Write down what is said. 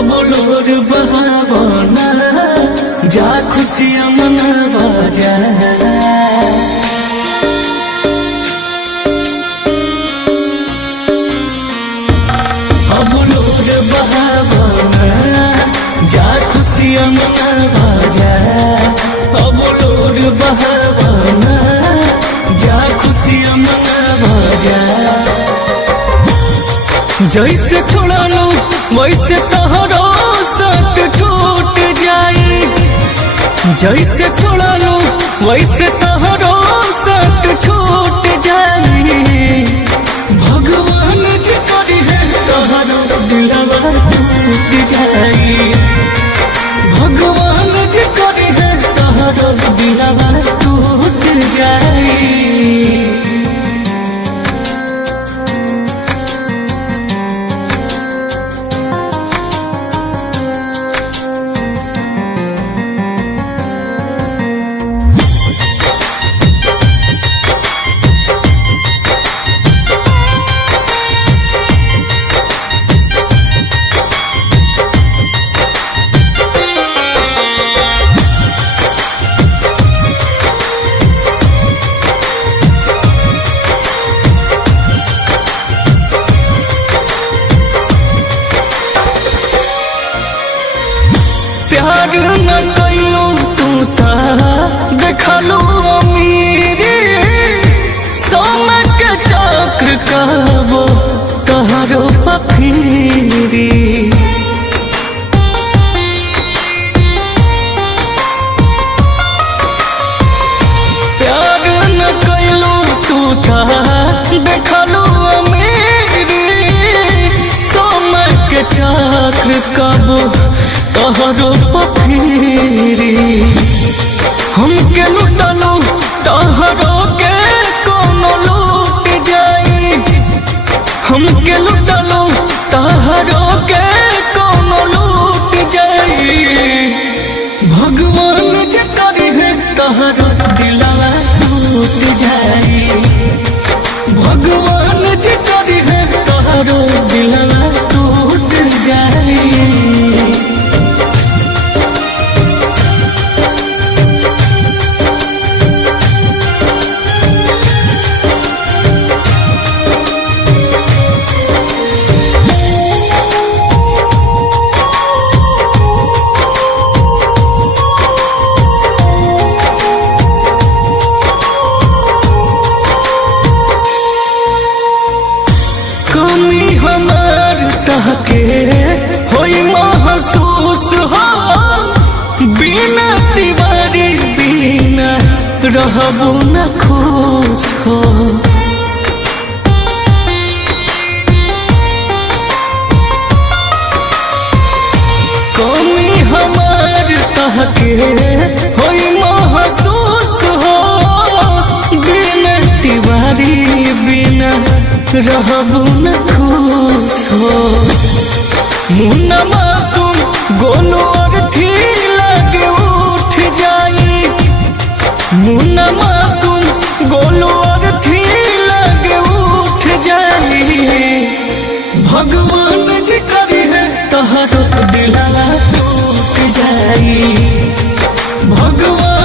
अब लोर बहावना जा खुशियाँ मनावा जा। अब लोर बहावना जा खुशियाँ मनावा जा। अब लोर बहावना जा खुशियाँ मनावा जा। जैसे छोड़ा लो वैसे तोहरो साथ छूट जाई। जैसे छोड़ा लो वैसे तोहरो साथ छूट जाई। भगवान जी करी है तोहरो दिलवा टूट जाई। भगवान जी करी है तोहरो दिलवा टूट जाई। प्यार न कैलू तू ता देखलू अमीरी। सोना के चक्र कहबो तोहरो पफीरी। प्यार न कैलू तू ता देखलू अमीरी। सोना के चक्र कहबो तोहरो पफीरी। हमके लुटलो तोहरो के कोनो लूट जाई। हमके लुटलो तोहरो के कोनो लूट जाई। भगवान जे करी है तोहरो दिलवा टूट जाई। भगवान जे करी है तोहरो दिलवा टूट जाई। कमी हमार तहके होई महसूस हो। बिना तिवारी बिना रहबो न खुश हो। कमी हमार तहके होई महसूस हो। बिना तिवारी बिना रहबो न खुश हो। मुन्ना मासूम गोलू अर्थी लगे उठ जाई। मुन्ना मासूम गोलू अर्थी लगे उठ जाई। भगवान जी करी है तोहरो दिलवा टूट जाई। भगवान